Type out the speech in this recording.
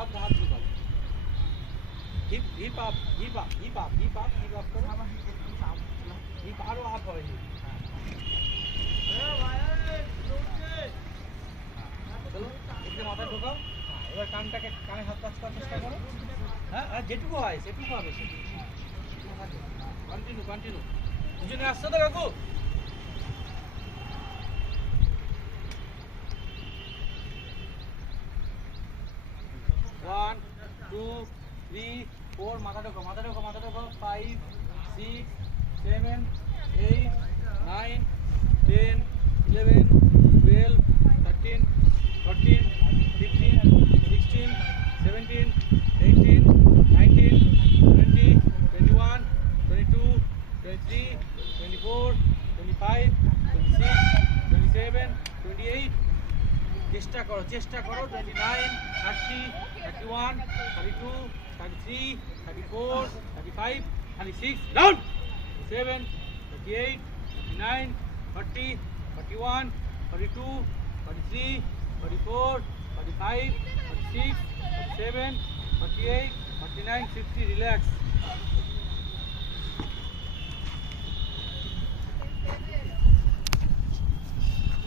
up, हाथ निकाल। Hip up, hip up, hip up, hip up, hip up करो। Hip आरो up हो ही। चलो, इसके माथा ढोकाओ। এবার কানটাকে কানে হাত টাচ করার চেষ্টা করো। হ্যাঁ, যেটুকু হয় সেটুকু হবে সেটুকু। কন্টিনিউ। দুজনে আসছে তো কাকু? 1 2 3 4 মাথা ঢোকাও 5 6 7 8 9 10 11 12 13 14 15 16 17 18 19 20 21 22 23 24 25 26 27 28 চেষ্টা করো 29 30 31 32 33 34 35 36 ডাউন 37 38 39 40 41 42 43 44 45 46 47 48 49 50 রিল্যাক্স